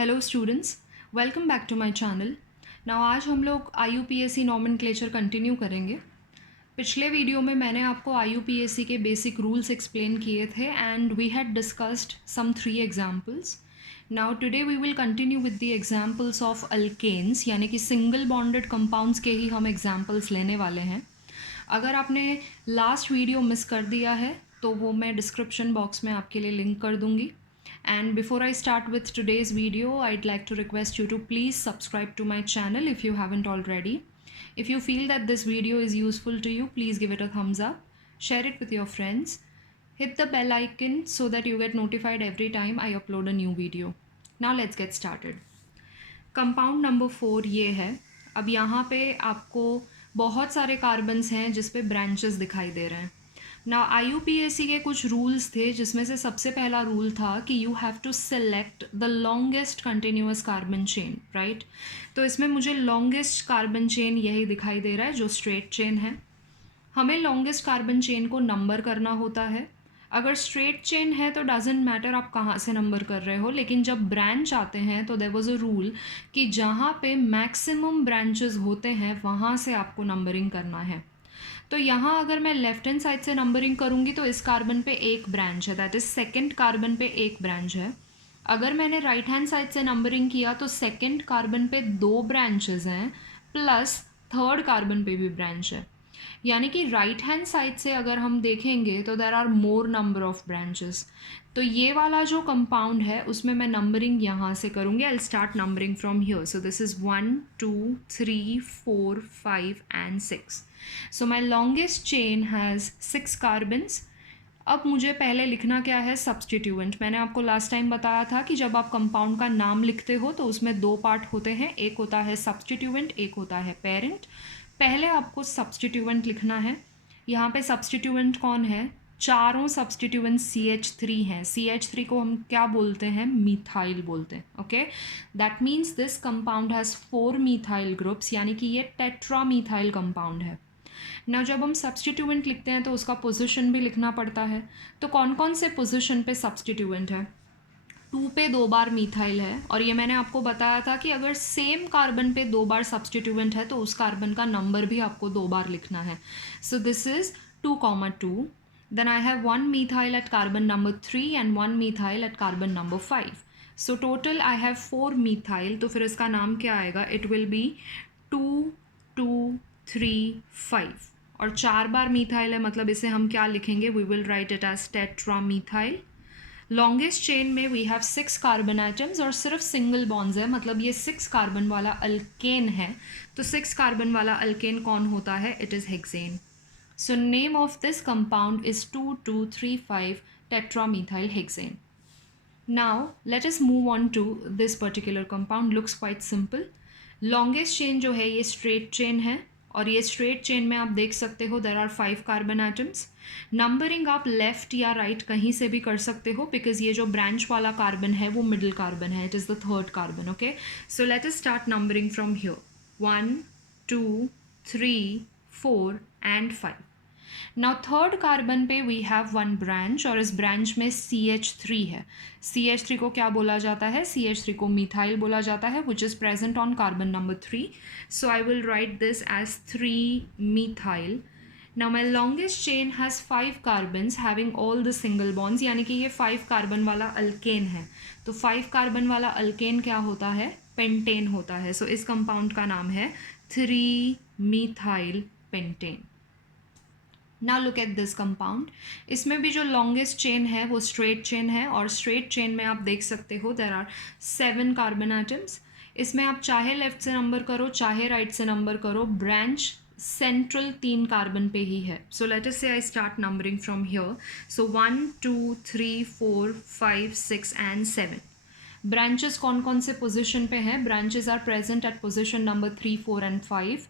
Hello students, welcome back to my channel. Now आज हम लोग IUPAC नॉमेनक्लेचर कंटिन्यू करेंगे। पिछले वीडियो में मैंने आपको IUPAC के बेसिक रूल्स एक्सप्लेन किए थे and we had discussed some 3 examples. Now today we will continue with the examples of alkanes, यानी कि सिंगल बॉन्डेड कंपाउंड्स के ही हम एग्जांपल्स लेने वाले हैं। अगर आपने लास्ट वीडियो मिस कर दिया है तो वो मैं डिस्क्रिप्शन बॉक्स में आपके लिए लिंक कर दूँगी। And before I start with today's video, I'd like to request you to please subscribe to my channel if you haven't already. If you feel that this video is useful to you, please give it a thumbs up, share it with your friends, hit the bell icon so that you get notified every time I upload a new video. Now let's get started. Compound number 4 ये है। अब यहाँ पे आपको बहुत सारे carbons हैं जिस पे ब्रांचेस दिखाई दे रहे हैं। ना IUPAC के कुछ रूल्स थे जिसमें से सबसे पहला रूल था कि you have to select the longest continuous carbon chain, right. तो इसमें मुझे लॉन्गेस्ट कार्बन चेन यही दिखाई दे रहा है जो स्ट्रेट चेन है। हमें लॉन्गेस्ट कार्बन चेन को नंबर करना होता है। अगर स्ट्रेट चेन है तो डजेंट मैटर आप कहाँ से नंबर कर रहे हो, लेकिन जब ब्रांच आते हैं तो देयर वाज अ रूल कि जहाँ पे मैक्सिमम ब्रांचेस होते हैं वहाँ से आपको नंबरिंग करना है। तो यहाँ अगर मैं लेफ्ट हैंड साइड से नंबरिंग करूँगी तो इस कार्बन पे एक ब्रांच है, दैट इज़ सेकेंड कार्बन पे एक ब्रांच है। अगर मैंने राइट हैंड साइड से नंबरिंग किया तो सेकेंड कार्बन पे 2 ब्रांचेस हैं प्लस थर्ड कार्बन पे भी ब्रांच है। यानी कि राइट हैंड साइड से अगर हम देखेंगे तो there are more number of branches. तो ये वाला जो कंपाउंड है उसमें मैं नंबरिंग यहाँ से करूँगी। आई will start numbering from here. So this is 1 2 3 4 5 and 6। So my longest chain has 6 carbons. अब मुझे पहले लिखना क्या है, सब्सटीट्यूएंट। मैंने आपको लास्ट टाइम बताया था कि जब आप कंपाउंड का नाम लिखते हो तो उसमें 2 पार्ट होते हैं, एक होता है सब्सटीट्यूएंट, एक होता है पेरेंट। पहले आपको सब्सटीट्यूएंट लिखना है। यहाँ पे सब्सटीट्यूएंट कौन है, चारों सब्सटीट्यूएंट CH3 हैं। CH3 को हम क्या बोलते हैं, मिथाइल बोलते हैं। Okay, that means this compound has 4 methyl groups, यानी कि ये टेट्रामीथाइल कंपाउंड है ना। जब हम सब्सटीट्यूएंट लिखते हैं तो उसका पोजीशन भी लिखना पड़ता है। तो कौन कौन से पोजीशन पे सब्सटीट्यूएंट है, 2 पे 2 बार मीथाइल है। और ये मैंने आपको बताया था कि अगर सेम कार्बन पे 2 बार सब्सटीट्यूएंट है तो उस कार्बन का नंबर भी आपको 2 बार लिखना है। So this is 2,2। Then I have 1 methyl at carbon number 3 and 1 methyl at carbon number 5. So total I have 4 methyl। तो फिर इसका नाम क्या आएगा, इट विल बी 2 2 3 5। और 4 बार मीथाइल है, मतलब इसे हम क्या लिखेंगे, we will write it as tetramethyl. Longest chain में वी हैव 6 कार्बन आइटम्स और सिर्फ सिंगल बॉन्ड्स है, मतलब ये 6 कार्बन वाला अल्केन है। तो 6 कार्बन वाला अल्केन कौन होता है, it is hexane. So name of this compound is 2235 tetramethyl hexane. Now let us move on to this particular compound. Looks quite simple. Longest chain जो है ये स्ट्रेट चेन है और ये स्ट्रेट चेन में आप देख सकते हो there are 5 carbon atoms. Numbering आप लेफ्ट या राइट कहीं से भी कर सकते हो बिकॉज ये जो ब्रांच वाला कार्बन है वो मिडिल कार्बन है, it is the third carbon. Okay, so let us start numbering from here 1 2 3 4 and 5। Now third carbon पे वी हैव 1 ब्रांच और इस ब्रांच में CH3 है। CH3 को क्या बोला जाता है, CH3 को मिथाइल बोला जाता है, which is present on carbon number 3। So I will write this as 3 methyl. Now my longest chain has 5 carbons having all the single bonds, यानी कि ये 5 कार्बन वाला अल्केन है। तो 5 कार्बन वाला अल्केन क्या होता है, पेंटेन होता है। सो इस कंपाउंड का नाम है 3 methyl pentane. Now look at this compound. इसमें भी जो लॉन्गेस्ट चेन है वो स्ट्रेट चेन है और स्ट्रेट चेन में आप देख सकते हो देर आर 7 कार्बन एटम्स। इसमें आप चाहे लेफ्ट से नंबर करो चाहे राइट से नंबर करो, ब्रांच सेंट्रल 3 कार्बन पे ही है। सो लेट अस से I start numbering from here. So 1 2 3 4 5 6 and 7। Branches कौन कौन से पोजिशन पे हैं, branches are present at position number 3 4 and 5।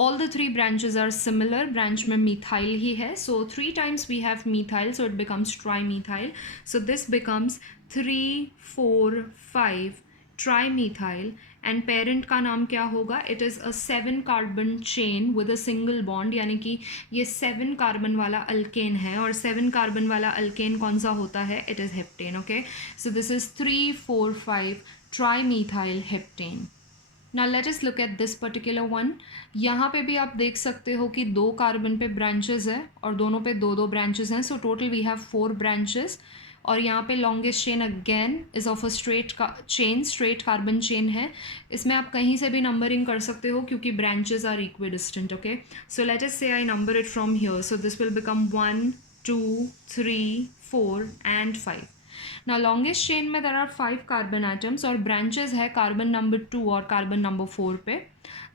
all the 3 branches are similar, branch में methyl ही है, so 3 times we have methyl, so it becomes trimethyl. So this becomes 3 4 5 trimethyl and parent का नाम क्या होगा, it is a 7 carbon chain with a single bond, यानी कि ये 7 carbon वाला अल्केन है और 7 कार्बन वाला अल्केन कौन सा होता है, it is heptane. Okay, so this is 3 4 5 trimethyl heptane. Now let us look at this particular one. यहाँ पे भी आप देख सकते हो कि 2 कार्बन पे ब्रांचेस है और दोनों पे 2 ब्रांचेस हैं, so total we have 4 branches. और यहाँ पे longest chain again is of a straight carbon chain है। इसमें आप कहीं से भी नंबरिंग कर सकते हो क्योंकि branches are equidistant. Okay, so let us से I number it from here, so this will become 1 2 3 4 and 5. Now longest chain में there are 5 कार्बन एटम्स और ब्रांचेस है कार्बन नंबर 2 और कार्बन नंबर 4 पे।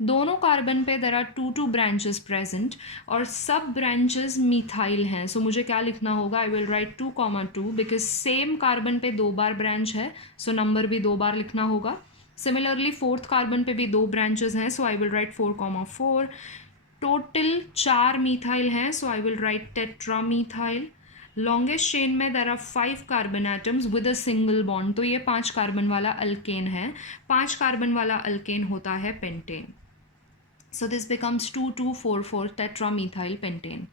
दोनों कार्बन पे there are 2 ब्रांचेस प्रेजेंट और सब ब्रांचेस मिथाइल हैं। सो मुझे क्या लिखना होगा, आई will right 2,2 because same carbon पे 2 बार ब्रांच है, सो नंबर भी 2 बार लिखना होगा। सिमिलरली 4th कार्बन पे भी 2 ब्रांचेस हैं, so I will write 4,4। Total 4 methyl हैं, so I will write tetramethyl. Longest chain में there are 5 carbon atoms with a single bond, तो ये 5 कार्बन वाला अल्केन है। 5 कार्बन वाला अल्केन होता है pentane. So this becomes 2,2,4,4 tetramethyl pentane.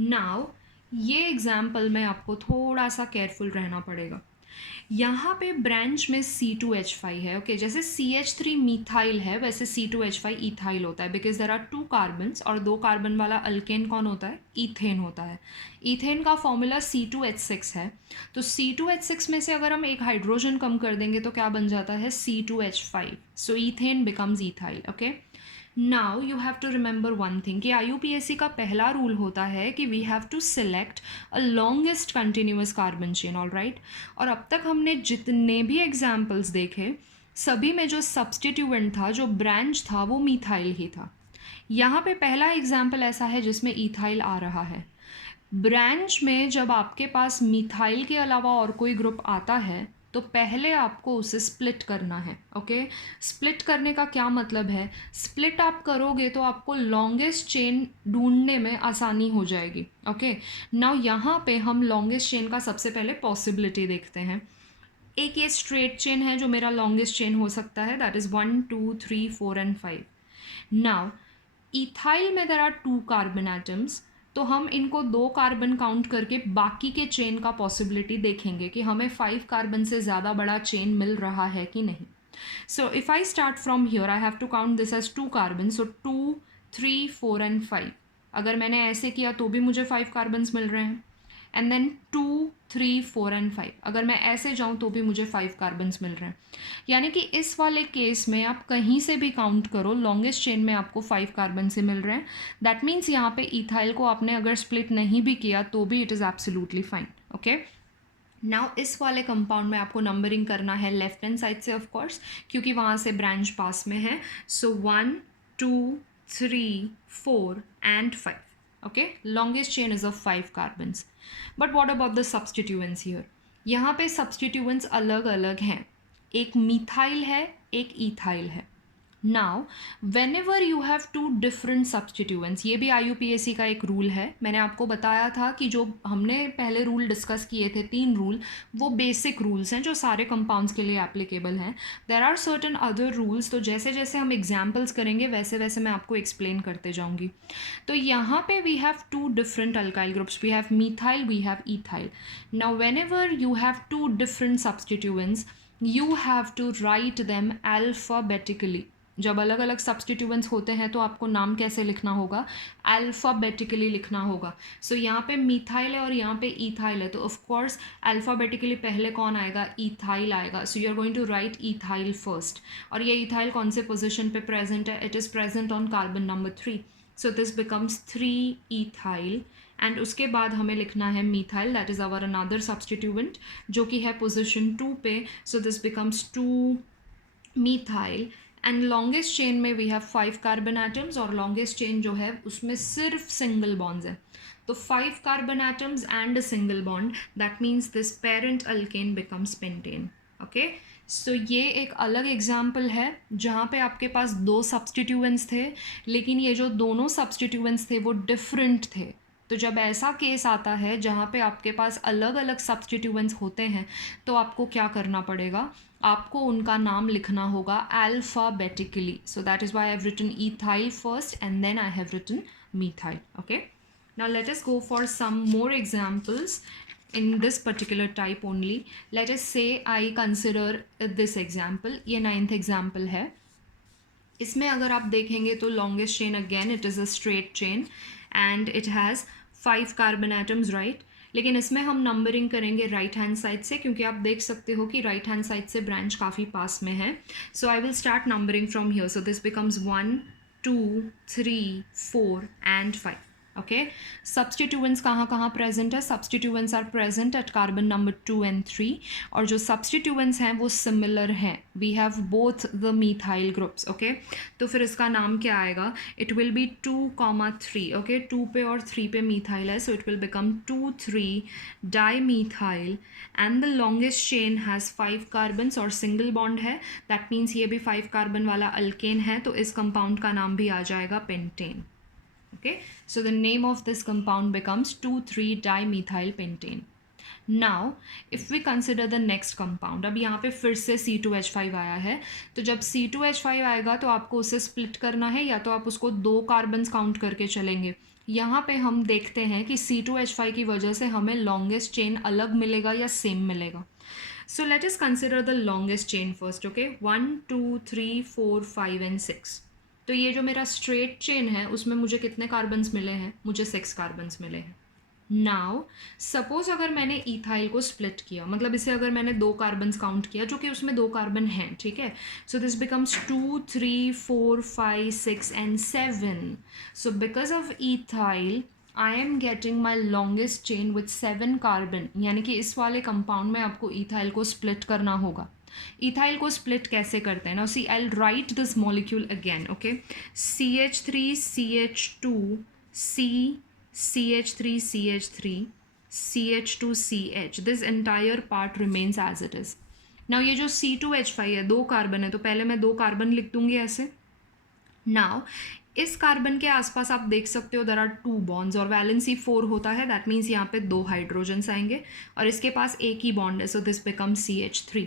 Now ये एग्जाम्पल में आपको थोड़ा सा केयरफुल रहना पड़ेगा। यहाँ पे ब्रांच में C2H5 है। ओके, जैसे CH3 मिथाइल है वैसे C2H5 इथाइल होता है बिकॉज देर आर 2 कार्बन्स और 2 कार्बन वाला अल्केन कौन होता है, ईथेन होता है। ईथेन का फॉर्मूला C2H6 है, तो C2H6 में से अगर हम एक हाइड्रोजन कम कर देंगे तो क्या बन जाता है, C2H5, so ethane becomes ethyl. Okay, now you have to remember one thing कि IUPAC का पहला रूल होता है कि we have to select a longest continuous carbon chain, all right. और अब तक हमने जितने भी एग्जाम्पल्स देखे सभी में जो सब्सटीट्यूएंट था, जो ब्रांच था, वो मिथाइल ही था। यहाँ पे पहला एग्जाम्पल ऐसा है जिसमें इथाइल आ रहा है। ब्रांच में जब आपके पास मिथाइल के अलावा और कोई ग्रुप आता है तो पहले आपको उसे स्प्लिट करना है। ओके, स्प्लिट करने का क्या मतलब है, स्प्लिट आप करोगे तो आपको लॉन्गेस्ट चेन ढूंढने में आसानी हो जाएगी। ओके, नाउ यहाँ पे हम लॉन्गेस्ट चेन का सबसे पहले पॉसिबिलिटी देखते हैं। एक ये स्ट्रेट चेन है जो मेरा लॉन्गेस्ट चेन हो सकता है, that is 1 2 3 4 and 5। Now ethyl में देर आर 2 कार्बन एटम्स, तो हम इनको 2 कार्बन काउंट करके बाकी के चेन का पॉसिबिलिटी देखेंगे कि हमें 5 कार्बन से ज़्यादा बड़ा चेन मिल रहा है कि नहीं। So if I start from here I have to count this as 2 carbon, so 2 3 4 and 5। अगर मैंने ऐसे किया तो भी मुझे 5 कार्बन्स मिल रहे हैं। एंड देन 2 3 4 and 5, अगर मैं ऐसे जाऊँ तो भी मुझे 5 कार्बन्स मिल रहे हैं। यानी कि इस वाले केस में आप कहीं से भी काउंट करो, लॉन्गेस्ट चेन में आपको 5 कार्बन से मिल रहे हैं। दैट मीन्स यहाँ पे इथाइल को आपने अगर स्प्लिट नहीं भी किया तो भी it is absolutely fine. Okay, now इस वाले कंपाउंड में आपको नंबरिंग करना है लेफ्ट हैंड साइड से, ऑफ कोर्स, क्योंकि वहाँ से ब्रांच पास में है। सो 1 2 3 4 and 5। Okay, longest chain is of 5 carbons. But what about the substituents here, यहाँ पे सब्सटीट्यूएंट्स अलग अलग हैं, एक मिथाइल है एक इथाइल है। Now whenever you have 2 different substituents, ये भी IUPAC का एक रूल है। मैंने आपको बताया था कि जो हमने पहले रूल डिस्कस किए थे 3 रूल, वो बेसिक रूल्स हैं जो सारे कंपाउंड्स के लिए एप्लीकेबल हैं। There are certain other rules, तो जैसे जैसे हम एग्जाम्पल्स करेंगे वैसे वैसे मैं आपको एक्सप्लेन करते जाऊँगी। तो यहाँ पे we have 2 different alkyl groups, we have methyl, we have ethyl. Now whenever you have 2 different substituents you have to write them alphabetically. जब अलग अलग सब्सटीट्यूएंट्स होते हैं तो आपको नाम कैसे लिखना होगा, अल्फ़ाबेटिकली लिखना होगा। सो यहाँ पे मिथाइल है और यहाँ पे इथाइल है, तो ऑफ कोर्स अल्फ़ाबेटिकली पहले कौन आएगा, इथाइल आएगा। So you are going to write ethyl first. और ये इथाइल कौन से पोजिशन पे प्रेजेंट है, it is present on carbon number 3, so this becomes 3 ethyl. And उसके बाद हमें लिखना है methyl, that is our another substituent जो कि है पोजिशन 2 पे, so this becomes 2 methyl. And longest chain में वी हैव 5 कार्बन एटम्स और लॉन्गेस्ट चेन जो है उसमें सिर्फ सिंगल बॉन्ड्स है, तो 5 carbon atoms and a single bond, that means this parent alkane becomes pentane. Okay, so ये एक अलग एग्जाम्पल है जहाँ पे आपके पास 2 सब्सटीट्यूएंट्स थे, लेकिन ये जो दोनों सब्सटीट्यूएंट्स थे वो डिफरेंट थे। तो जब ऐसा केस आता है जहाँ पे आपके पास अलग अलग सब्सटीट्यूएंट्स होते हैं तो आपको क्या करना पड़ेगा, आपको उनका नाम लिखना होगा alphabetically. So that is why I have written ethyl first and then I have written methyl. Okay, now let us go for some more examples. in this particular type only. Let us say I consider this example, ये 9th example है. इसमें अगर आप देखेंगे तो longest chain again it is a straight chain and it has 5 carbon atoms, right? लेकिन इसमें हम नंबरिंग करेंगे राइट हैंड साइड से, क्योंकि आप देख सकते हो कि राइट हैंड साइड से ब्रांच काफ़ी पास में है. So I will start numbering from here. So this becomes 1 2 3 4 and 5. Okay, substituents कहाँ कहाँ प्रेजेंट है? Substituents are present at carbon number 2 and 3, और जो सब्सटीट्यूएंट्स हैं वो सिमिलर हैं. We have both the methyl groups. Okay, तो फिर इसका नाम क्या आएगा? It will B 2,3. ओके, 2 पे और 3 पे मीथाइल है, सो it will become 2,3 dimethyl and the longest chain has 5 carbons और सिंगल बॉन्ड है. दैट मीन्स ये भी 5 कार्बन वाला अल्केन है, तो इस कंपाउंड का नाम भी आ जाएगा pentane. Okay, so the name of this compound becomes 2,3-dimethyl pentane. Now if we consider the next compound, अब यहाँ पे फिर से C2H5 आया है, तो जब C2H5 आएगा तो आपको उसे स्प्लिट करना है, या तो आप उसको 2 कार्बन्स काउंट करके चलेंगे. यहाँ पे हम देखते हैं कि C2H5 की वजह से हमें लॉन्गेस्ट चेन अलग मिलेगा या सेम मिलेगा. So let us consider the longest chain first. Okay, 1 2 3 4 5 and 6. तो ये जो मेरा स्ट्रेट चेन है उसमें मुझे कितने कार्बन्स मिले हैं? मुझे 6 कार्बन्स मिले हैं. नाउ सपोज अगर मैंने इथाइल को स्प्लिट किया, मतलब इसे अगर मैंने 2 कार्बन्स काउंट किया जो कि उसमें 2 कार्बन हैं, ठीक है. So this becomes 2 3 4 5 6 and 7. So because of ethyl I am getting my longest chain with 7 carbon, यानी कि इस वाले कंपाउंड में आपको इथाइल को स्प्लिट करना होगा. इथाइल को स्प्लिट कैसे करते हैं? Now see I will write this molecule again. Okay, CH3 CH2 C CH3 CH3 CH2 CH, this entire part remains as it is. Now ये जो C2H5 है, 2 कार्बन है, तो पहले मैं 2 कार्बन लिख दूंगी ऐसे. नाउ इस कार्बन के आसपास आप देख सकते हो देयर आर 2 बॉन्ड्स और वैलेंसी 4 होता है. दैट मीन्स यहाँ पे 2 हाइड्रोजन्स आएंगे और इसके पास एक ही बॉन्ड है, सो दिस बिकम CH3.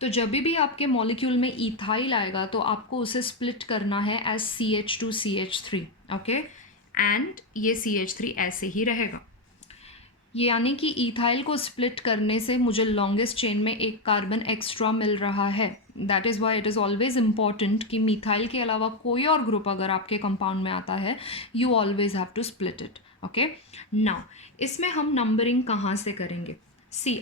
तो जब भी आपके मॉलिक्यूल में इथाइल आएगा तो आपको उसे स्प्लिट करना है as CH2 CH3. Okay, and ये CH3 ऐसे ही रहेगा. यानी कि इथाइल को स्प्लिट करने से मुझे लॉन्गेस्ट चेन में एक कार्बन एक्स्ट्रा मिल रहा है. That is why it is always important कि मिथाइल के अलावा कोई और ग्रुप अगर आपके कंपाउंड में आता है, you always have to split it. Okay, now इसमें हम नंबरिंग कहाँ से करेंगे?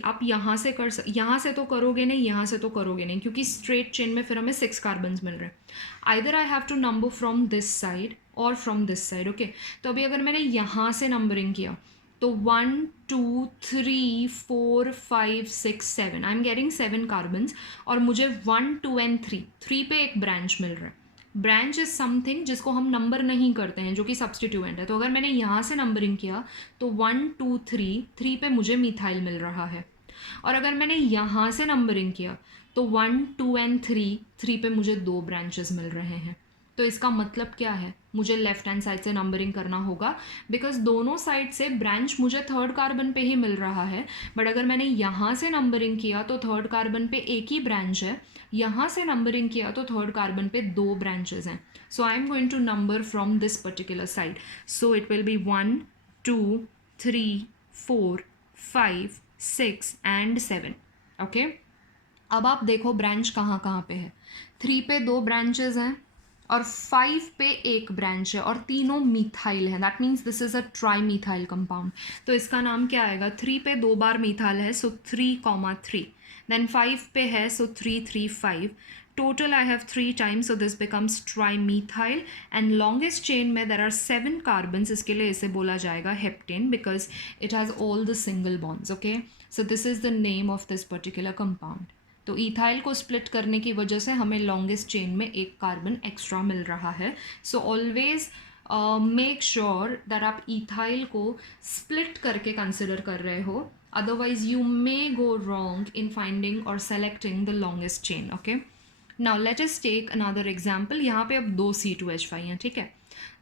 आप यहाँ से तो करोगे नहीं, यहाँ से तो करोगे नहीं, क्योंकि स्ट्रेट चेन में फिर हमें 6 कार्बन्स मिल रहे हैं. Either I have to number from this side और फ्रॉम दिस साइड. ओके, तो अभी अगर मैंने यहाँ से नंबरिंग किया तो 1 2 3 4 5 6 7, आई एम गेटिंग 7 कार्बन्स और मुझे 1 2 and 3 पे एक ब्रांच मिल रहा है. ब्रांच इज समथिंग जिसको हम नंबर नहीं करते हैं, जो कि सब्सटीट्यूएंट है. तो अगर मैंने यहाँ से नंबरिंग किया तो 1 2 3 पे मुझे मिथाइल मिल रहा है, और अगर मैंने यहाँ से नंबरिंग किया तो 1 2 and 3 पे मुझे 2 ब्रांचेस मिल रहे हैं. तो इसका मतलब क्या है? मुझे लेफ्ट हैंड साइड से नंबरिंग करना होगा, बिकॉज दोनों साइड से ब्रांच मुझे 3rd कार्बन पे ही मिल रहा है. बट अगर मैंने यहाँ से नंबरिंग किया तो 3rd कार्बन पे एक ही ब्रांच है, यहाँ से नंबरिंग किया तो 3rd कार्बन पे 2 ब्रांचेस हैं. So I am going to number from this particular side. So it will be 1 2 3 4 5 6 and 7. Okay, अब आप देखो ब्रांच कहाँ कहाँ पे है. 3 पे 2 ब्रांचेस हैं और 5 पे एक ब्रांच है और तीनों मिथाइल है. That means this is a tri methyl compound. तो इसका नाम क्या आएगा? 3 पे 2 बार मिथाइल है, सो 3,3. देन 5 पे है, सो 3 3 5. Total I have 3 times, so this becomes tri methyl. And longest chain में देर आर 7 कार्बन्स, इसके लिए इसे बोला जाएगा heptane, because it has all the single bonds. Okay, so this is the name of this particular compound. तो ethyl को split करने की वजह से हमें लॉन्गेस्ट चेन में एक कार्बन एक्स्ट्रा मिल रहा है. So always make sure that आप इथाइल को स्प्लिट करके कंसिडर कर रहे हो, otherwise you may go wrong in finding और selecting the longest chain. Okay, now let us take another example. यहाँ पे अब 2 C2H5 हैं, ठीक है.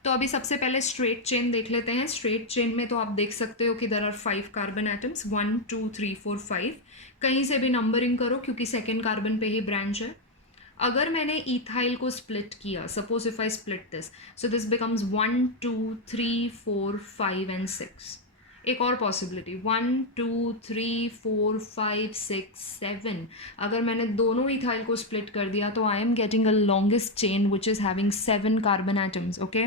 तो अभी सबसे पहले स्ट्रेट चेन देख लेते हैं. स्ट्रेट चेन में तो आप देख सकते हो कि देयर आर 5 कार्बन एटम्स, 1 2 3 4 5. कहीं से भी नंबरिंग करो क्योंकि 2nd कार्बन पे ही ब्रांच है. अगर मैंने इथाइल को स्प्लिट किया, suppose if I split this, so this becomes 1 2 3 4 5 and 6. एक और पॉसिबिलिटी 1 2 3 4 5 6 7, अगर मैंने दोनों इथाइल को स्प्लिट कर दिया तो आई am getting a longest chain which is having 7 carbon atoms. Okay,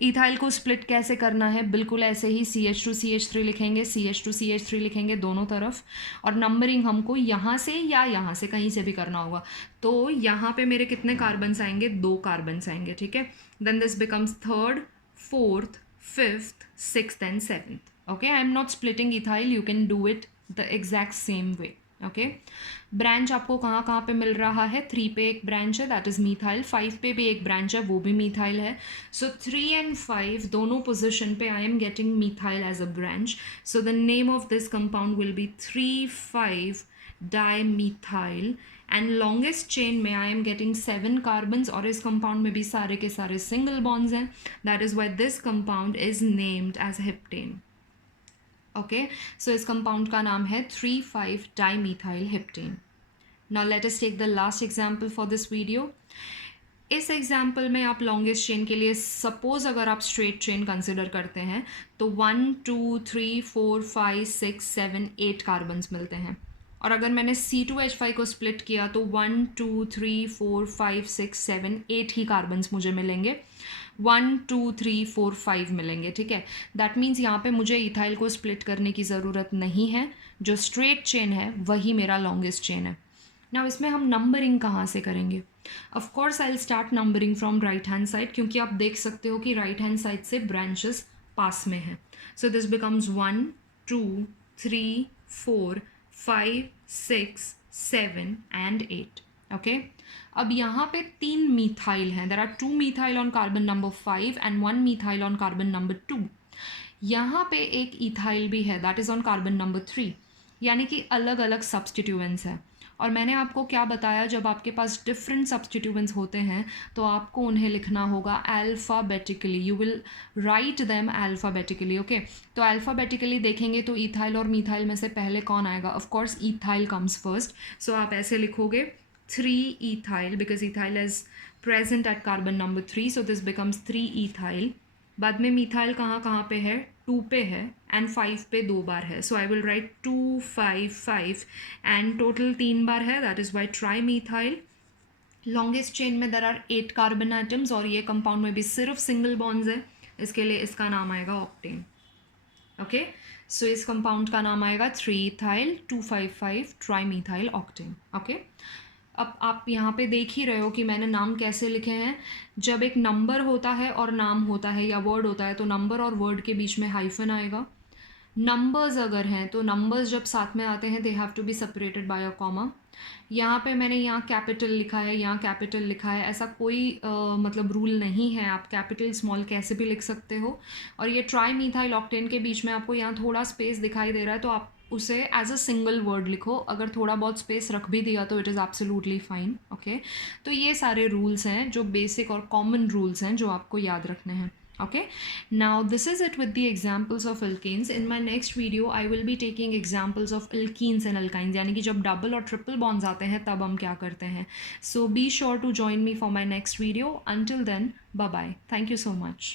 ethyl को स्प्लिट कैसे करना है, बिल्कुल ऐसे ही CH2CH3 लिखेंगे, CH2CH3 लिखेंगे दोनों तरफ, और नंबरिंग हमको यहाँ से या यहाँ से कहीं से भी करना होगा. तो यहाँ पे मेरे कितने कार्बन्स आएंगे, 2 कार्बन्स आएंगे. ठीक है, then this becomes third, fourth, fifth, sixth and seventh. Okay, I am not splitting ethyl, you can do it the exact same way. Okay, branch आपको कहाँ कहाँ पे मिल रहा है, 3 पे एक ब्रांच है दैट इज़ मीथाइल, 5 पे भी एक ब्रांच है वो भी मीथाइल है. सो 3 and 5 दोनों पोजिशन पे I am getting methyl as a branch. So the name of this compound will be 3,5 dimethyl, and longest chain में आई एम गेटिंग 7 कार्बन्स, और इस कंपाउंड में भी सारे के सारे सिंगल बॉन्ड्स हैं. That is why this compound is named as heptane. Okay, so इस कंपाउंड का नाम है 3,5 dimethyl heptane. Now let us take the last example for this video. इस एग्जाम्पल में आप लॉन्गेस्ट चेन के लिए सपोज अगर आप स्ट्रेट चेन कंसिडर करते हैं तो 1 2 3 4 5 6 7 8 कार्बन्स मिलते हैं. और अगर मैंने C2H5 को स्प्लिट किया तो 1 2 3 4 5 6 7 8 ही कार्बन्स मुझे मिलेंगे, 1 2 3 4 5 मिलेंगे. ठीक है, दैट मीन्स यहाँ पे मुझे इथाइल को स्प्लिट करने की ज़रूरत नहीं है, जो स्ट्रेट चेन है वही मेरा लॉन्गेस्ट चेन है. नाउ इसमें हम नंबरिंग कहाँ से करेंगे. Of course I will start numbering from right hand side, क्योंकि आप देख सकते हो कि राइट हैंड साइड से ब्रांचेस पास में है. So this becomes 1 2 3 4 5 6 7 and 8. Okay, अब यहाँ पे 3 मीथाइल हैं. There are 2 methyl on carbon number 5 and 1 methyl on carbon number 2. यहाँ पे एक इथाइल भी है that is on carbon number 3, यानी कि अलग अलग सब्सटीट्यूएंट्स हैं. और मैंने आपको क्या बताया, जब आपके पास डिफरेंट सब्सटीट्यूएंट्स होते हैं तो आपको उन्हें लिखना होगा alphabetically. You will write them alphabetically. Okay, तो अल्फ़ाबेटिकली देखेंगे तो इथाइल और मीथाइल में से पहले कौन आएगा, of course ethyl comes first. So आप ऐसे लिखोगे 3 ethyl because ethyl is present at carbon number 3, so this becomes 3 ethyl. बाद में मीथाइल कहाँ कहाँ पे है, 2 पे है एंड 5 पे 2 बार है. So I will write 2 5 5 and total 3 बार है, that is why trimethyl. Longest chain में देर आर 8 कार्बन आइटम्स, और ये कंपाउंड में भी सिर्फ सिंगल बॉन्ड्स है, इसके लिए इसका नाम आएगा ऑक्टेन. ओके, सो इस कंपाउंड का नाम आएगा 3 ethyl 2,5,5 ट्राईमीथाइल ऑक्टेन. ओके, अब आप यहाँ पे देख ही रहे हो कि मैंने नाम कैसे लिखे हैं. जब एक नंबर होता है और नाम होता है या वर्ड होता है तो नंबर और वर्ड के बीच में हाइफन आएगा. नंबर्स अगर हैं तो नंबर्स जब साथ में आते हैं they have to be separated by a comma. यहाँ पे मैंने यहाँ कैपिटल लिखा है, यहाँ कैपिटल लिखा है, ऐसा कोई मतलब रूल नहीं है, आप कैपिटल स्मॉल कैसे भी लिख सकते हो. और ये ट्राईमीथाइल ऑक्टेन के बीच में आपको यहाँ थोड़ा स्पेस दिखाई दे रहा है तो आप उसे एज अ सिंगल वर्ड लिखो. अगर थोड़ा बहुत स्पेस रख भी दिया तो it is absolutely fine. Okay, तो ये सारे रूल्स हैं जो बेसिक और कॉमन रूल्स हैं जो आपको याद रखने हैं. Okay, now this is it with the examples of alkanes. In my next video I will be taking examples of alkenes and alkynes, यानी कि जब डबल और ट्रिपल बॉन्ड्स आते हैं तब हम क्या करते हैं. So be sure to join me for my next video. Until then, bye bye. Thank you so much.